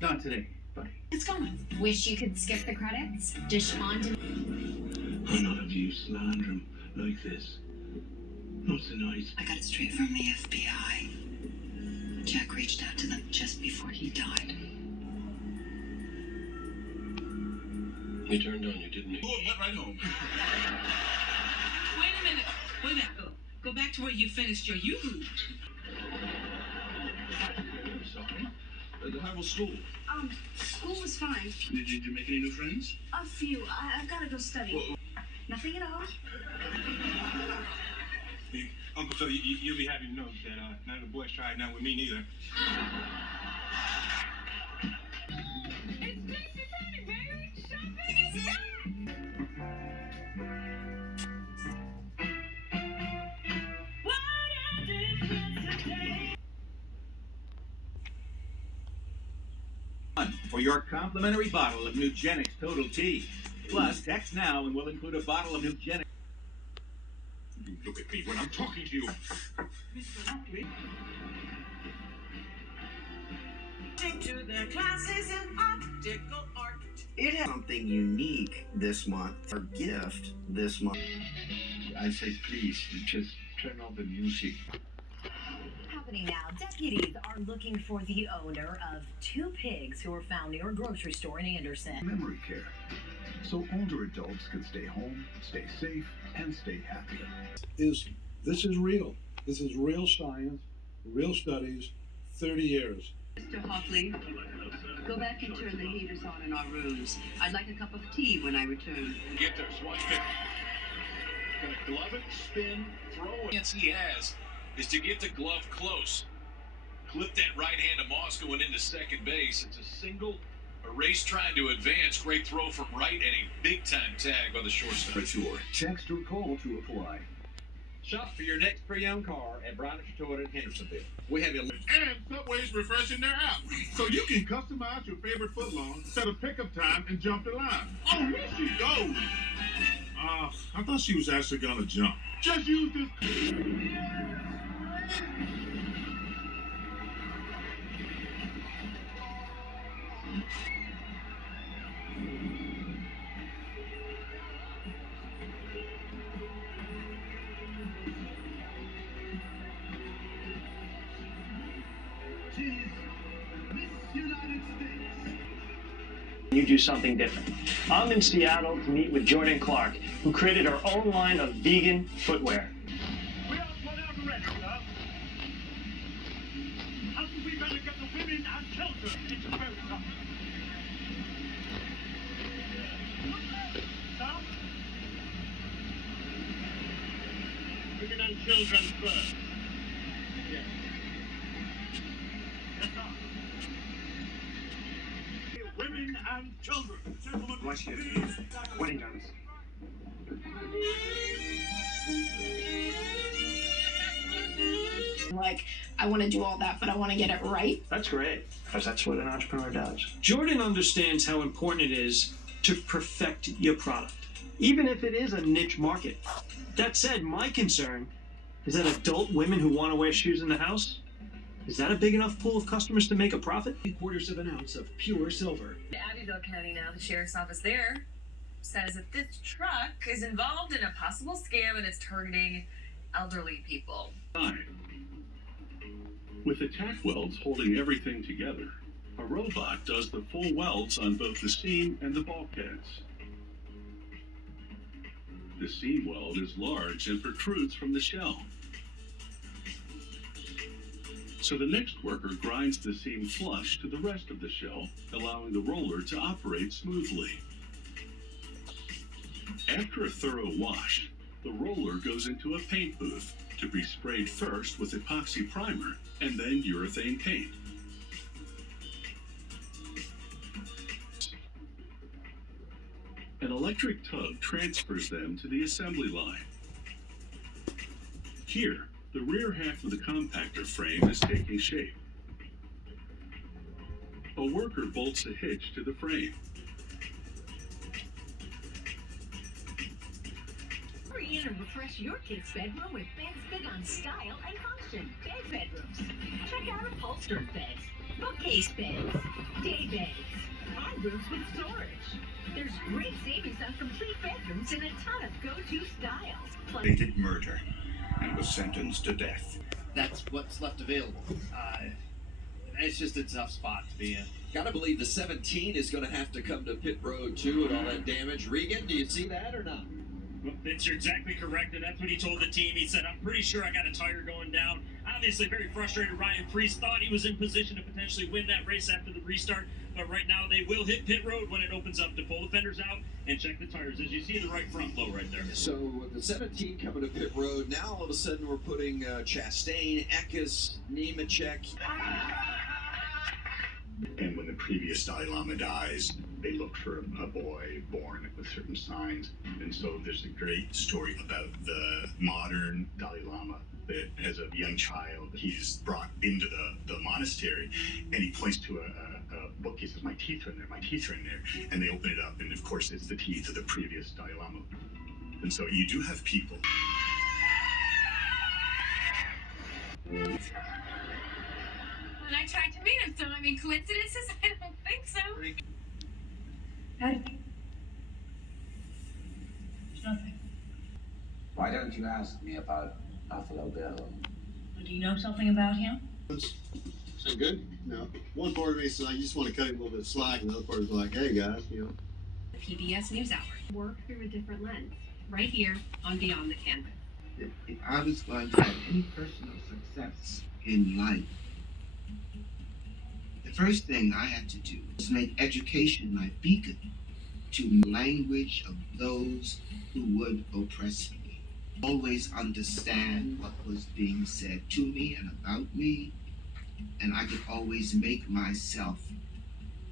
Not today, buddy. It's gone. Wish you could skip the credits? Despond. I none of you slander him like this. Not so nice. I got it straight from the FBI. Jack reached out to them just before he died. He turned on you, didn't he? Oh, went right home. Wait a minute. Wait a minute. Go back to where you finished your yoo-hoo. Sorry. How was school? School was fine. Did you make any new friends? A few. I've got to go study. Well, Nothing at all. Hey, Uncle Phil, you'll be happy to know that none of the boys tried none with me neither. It's Christmas time, baby! Shopping is back! What a difference today! For your complimentary bottle of Nugenix Total T. Plus, text now and we'll include a bottle of Nugenix. you look at me when I'm talking to you. Mr. Lockley. To their classes in optical art. It has something unique this month, or gift this month. I say, please, just turn on the music. Happening now, deputies are looking for the owner of two pigs who were found near a grocery store in Anderson. Memory care, so older adults can stay home, stay safe, and stay happy. This is real. This is real science, real studies, 30 years. Mr. Hockley, go back and turn the heaters on in our rooms. I'd like a cup of tea when I return. Get this. Watch it. Gonna glove it, spin, throw it. The chance he has is to get the glove close. Clip that right hand of Moss going into second base. It's a single, a race trying to advance. Great throw from right and a big-time tag by the shortstop. Mature. Text or call to apply. Shop for your next pre-owned car at Brownish Toyota in Hendersonville. We have And Subway's refreshing their app, so you can customize your favorite footlong, set a pickup time, and jump the line. Oh, here she goes. I thought she was actually gonna jump. Just use this. You do something different. I'm in Seattle to meet with Jordan Clark, who created our own line of vegan footwear. We are whatever ready, sir. How can we better get the women and children into America? Sir? Women and children first. Yes. Yes, sir. Women and children. Gentlemen, Bless you. please. Wedding guns. Like, I want to do all that, but I want to get it right. That's great, because that's what an entrepreneur does. Jordan understands how important it is to perfect your product, even if it is a niche market. That said, my concern is that adult women who want to wear shoes in the house, is that a big enough pool of customers to make a profit? 3/4 of an ounce of pure silver. Abbeville County now, the sheriff's office there says that this truck is involved in a possible scam and it's targeting elderly people. With the tack welds holding everything together, a robot does the full welds on both the seam and the bulkheads. The seam weld is large and protrudes from the shell. So the next worker grinds the seam flush to the rest of the shell, allowing the roller to operate smoothly. After a thorough wash, the roller goes into a paint booth to be sprayed first with epoxy primer and then urethane paint. An electric tug transfers them to the assembly line. Here, the rear half of the compactor frame is taking shape. A worker bolts a hitch to the frame. Hurry in and refresh your kid's bedroom with beds big on style and function. Bed bedrooms. Check out upholstered beds. bookcase beds, day beds, our rooms with storage. There's great savings on complete bedrooms and a ton of go-to styles. Plus, Committed murder and was sentenced to death. That's what's left available. It's just a tough spot to be in. Gotta believe the 17 is gonna have to come to pit road too with all that damage. Regan, do you see that or not? Well, Vince, you're exactly correct, and that's what he told the team. He said, I'm pretty sure I got a tire going down. Obviously very frustrated. Ryan Preece thought he was in position to potentially win that race after the restart, but right now they will hit pit road when it opens up to pull the fenders out and check the tires, as you see the right front low right there. So the 17 coming to pit road. Now all of a sudden we're putting Chastain, Eckes, Nemechek. And when the previous Dalai Lama dies, they look for a boy born with certain signs. And so there's a great story about the modern Dalai Lama that as a young child, he's brought into the monastery and he points to a book. He says, my teeth are in there, my teeth are in there. And they open it up and of course it's the teeth of the previous Dalai Lama. And so you do have people. And I tried to meet him, so I mean, coincidences? I don't think so. How did you? There's nothing. Why don't you ask me about Buffalo Bill? do you know something about him? Is that good? No. One part of me is like, you just want to cut him a little bit of slack, and the other part is like, hey guys, you know. The PBS NewsHour. Work through a different lens, right here on Beyond the Canvas. If I was going to have any personal success in life, the first thing I had to do was make education my beacon to the language of those who would oppress me. Always understand what was being said to me and about me, and I could always make myself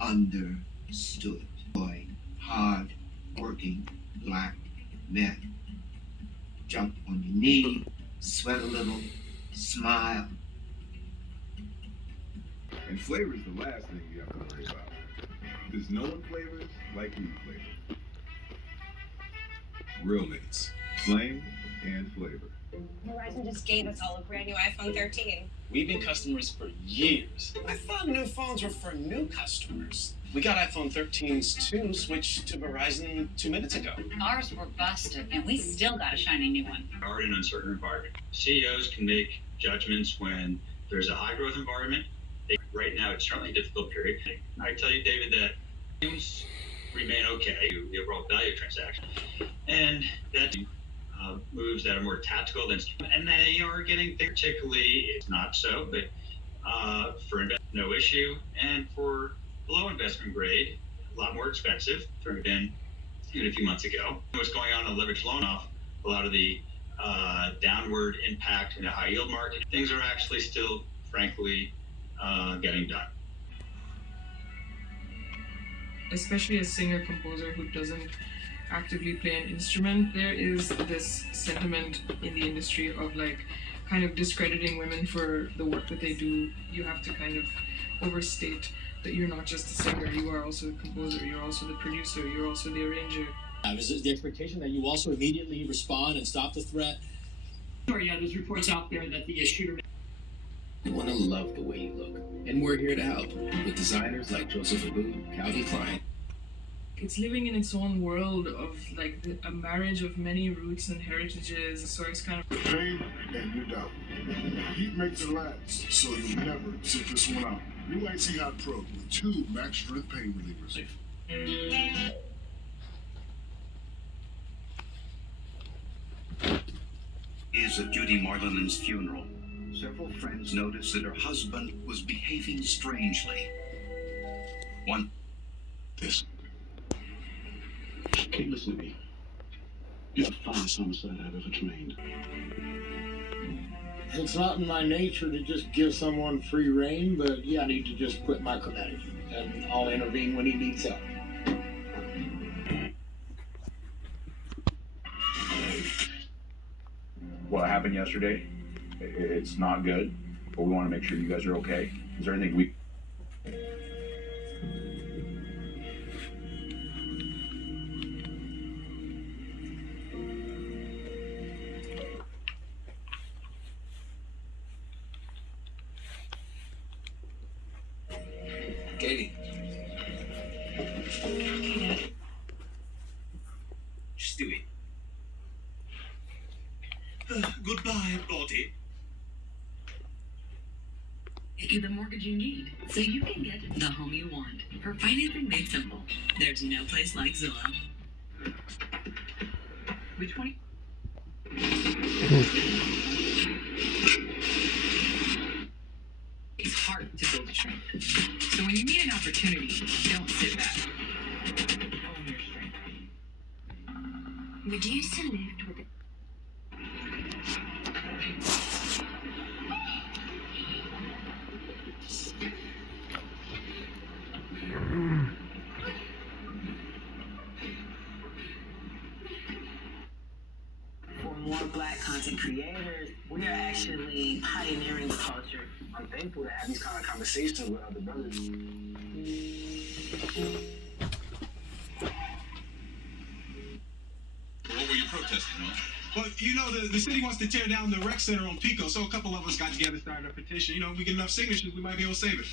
understood. Boy, hard working black men. Jump on your knee, sweat a little, smile. And flavor is the last thing you have to worry about. Because no one flavors like we flavor. Real niggas. Flame and flavor. Verizon just gave us all a brand new iPhone 13. We've been customers for years. I thought new phones were for new customers. We got iPhone 13s too, switched to Verizon 2 minutes ago. Ours were busted, and we still got a shiny new one. Are in an uncertain environment. CEOs can make judgments when there's a high growth environment. Right now, it's certainly a difficult period. I tell you, David, that things remain okay, the overall value transaction. And that moves that are more tactical than, and they are getting, particularly, it's not so, but for investment, no issue. And for below investment grade, a lot more expensive, turned in even a few months ago. What's going on in the leveraged loan off, a lot of the downward impact in the high yield market, things are actually still, frankly, getting done. Especially a singer-composer who doesn't actively play an instrument, there is this sentiment in the industry of like kind of discrediting women for the work that they do. You have to kind of overstate that you're not just a singer, you are also the composer, you're also the producer, you're also the arranger. Is it the expectation that you also immediately respond and stop the threat? Sure, yeah, there's reports out there that the shooter... We want to love the way you look, and we're here to help with designers like Joseph Abboud, Calvin Klein. It's living in its own world of like a marriage of many roots and heritages, so it's kind of pain and you doubt. Heat makes it last, so you never sit this one out. New Icy Hot Pro with 2 max strength pain relievers. Is at Judy Marlinen's funeral. Several friends noticed that her husband was behaving strangely. One. This. Okay, listen to me. You're the finest homicide I've ever trained. It's not in my nature to just give someone free rein, but yeah, I need to just quit micromanaging, and I'll intervene when he needs help. What happened yesterday, it's not good, but we want to make sure you guys are okay. Is there anything we... Katie. Stewie. Goodbye, body. Get you the mortgage you need so you can get the home you want. For financing made simple, there's no place like Zillow. Which one? It's hard to build a trend. So when you need an opportunity, don't sit back. Own your strength. Reduce to lift with it. For more Black content creators, we are actually pioneering the culture. I'm thankful to have these kind of conversations with other brothers. What were you protesting, huh? Well, you know, the city wants to tear down the rec center on Pico, so a couple of us got together, started a petition. You know, if we get enough signatures, we might be able to save it.